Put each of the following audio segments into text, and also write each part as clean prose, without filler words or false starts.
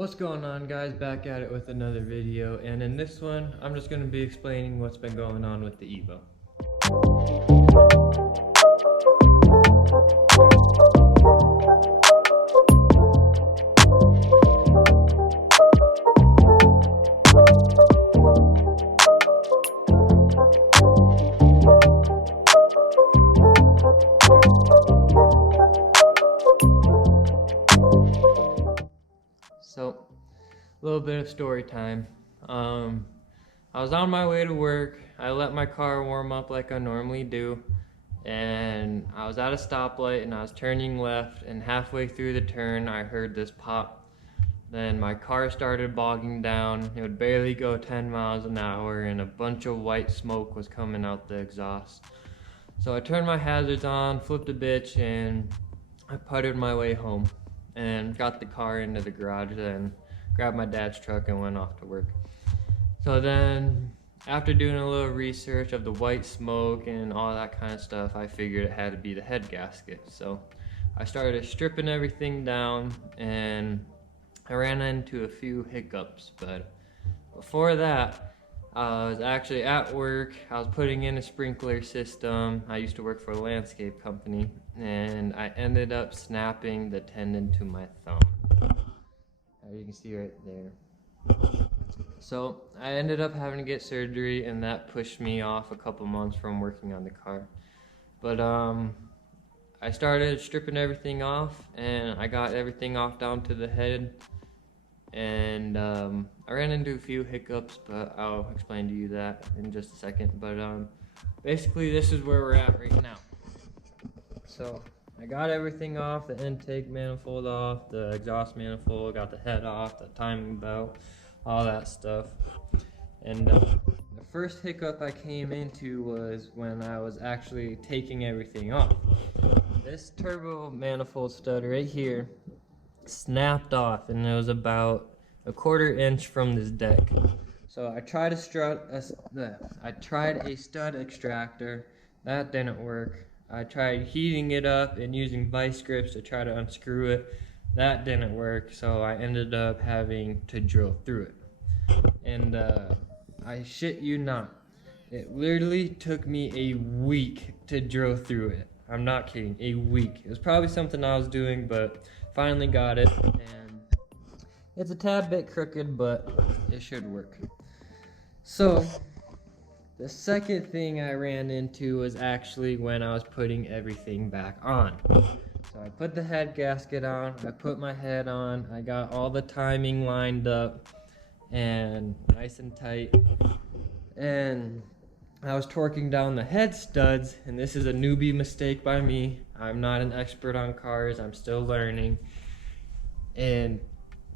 What's going on, guys? Back at it with another video, and in this one I'm just going to be explaining what's been going on with the Evo. So, a little bit of story time. I was on my way to work. I let my car warm up like I normally do, and I was at a stoplight and I was turning left, and halfway through the turn I heard this pop. Then my car started bogging down. It would barely go 10 miles an hour and a bunch of white smoke was coming out the exhaust. So I turned my hazards on, flipped a bitch, and I puttered my way home and got the car into the garage, then grabbed my dad's truck and went off to work. So then, after doing a little research of the white smoke and all that kind of stuff, I figured it had to be the head gasket. So I started stripping everything down, and I ran into a few hiccups. But before that, I was actually at work. I was putting in a sprinkler system. I used to work for a landscape company, and I ended up snapping the tendon to my thumb. As you can see right there. So I ended up having to get surgery, and that pushed me off a couple months from working on the car. But I started stripping everything off, and I got everything off down to the head. And I ran into a few hiccups, but I'll explain to you that in just a second. But basically this is where we're at right now. So I got everything off, the intake manifold off, the exhaust manifold, got the head off, the timing belt, all that stuff. And the first hiccup I came into was when I was actually taking everything off. This turbo manifold stud right here snapped off, and it was about a 1/4 inch from this deck. So I tried a stud extractor. That didn't work. I tried heating it up and using vice grips to try to unscrew it. That didn't work, so I ended up having to drill through it. And I shit you not, it literally took me a week to drill through it. I'm not kidding, a week. It was probably something I was doing, but finally got it, and it's a tad bit crooked, but it should work. So the second thing I ran into was actually when I was putting everything back on. So I put the head gasket on, I put my head on, I got all the timing lined up and nice and tight, and I was torquing down the head studs, and this is a newbie mistake by me. I'm not an expert on cars, I'm still learning. And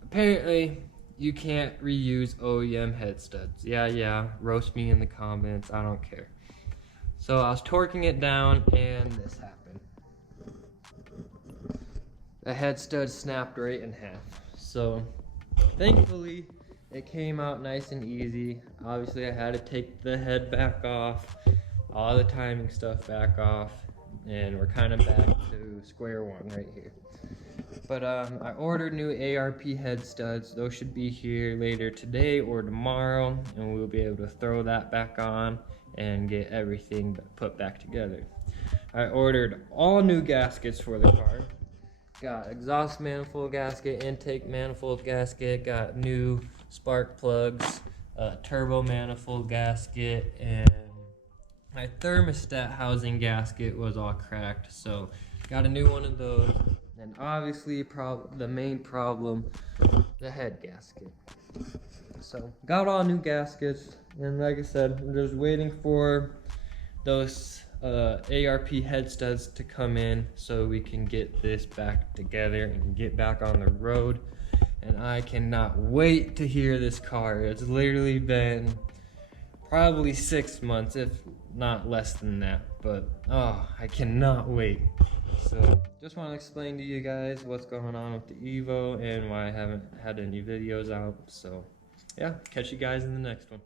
apparently you can't reuse OEM head studs. Yeah, roast me in the comments, I don't care. So I was torquing it down, and this happened. The head stud snapped right in half. So thankfully it came out nice and easy. Obviously I had to take the head back off, all the timing stuff back off, and we're kind of back to square one right here. But I ordered new ARP head studs. Those should be here later today or tomorrow, and we'll be able to throw that back on and get everything put back together. I ordered all new gaskets for the car. Got exhaust manifold gasket, intake manifold gasket, got new spark plugs, turbo manifold gasket, and my thermostat housing gasket was all cracked, so got a new one of those. And obviously the main problem, the head gasket. So got all new gaskets, and like I said, we're just waiting for those ARP head studs to come in so we can get this back together and get back on the road. And I cannot wait to hear this car. It's literally been probably 6 months, if not less than that, but oh, I cannot wait. So just want to explain to you guys what's going on with the Evo and why I haven't had any videos out. So yeah, catch you guys in the next one.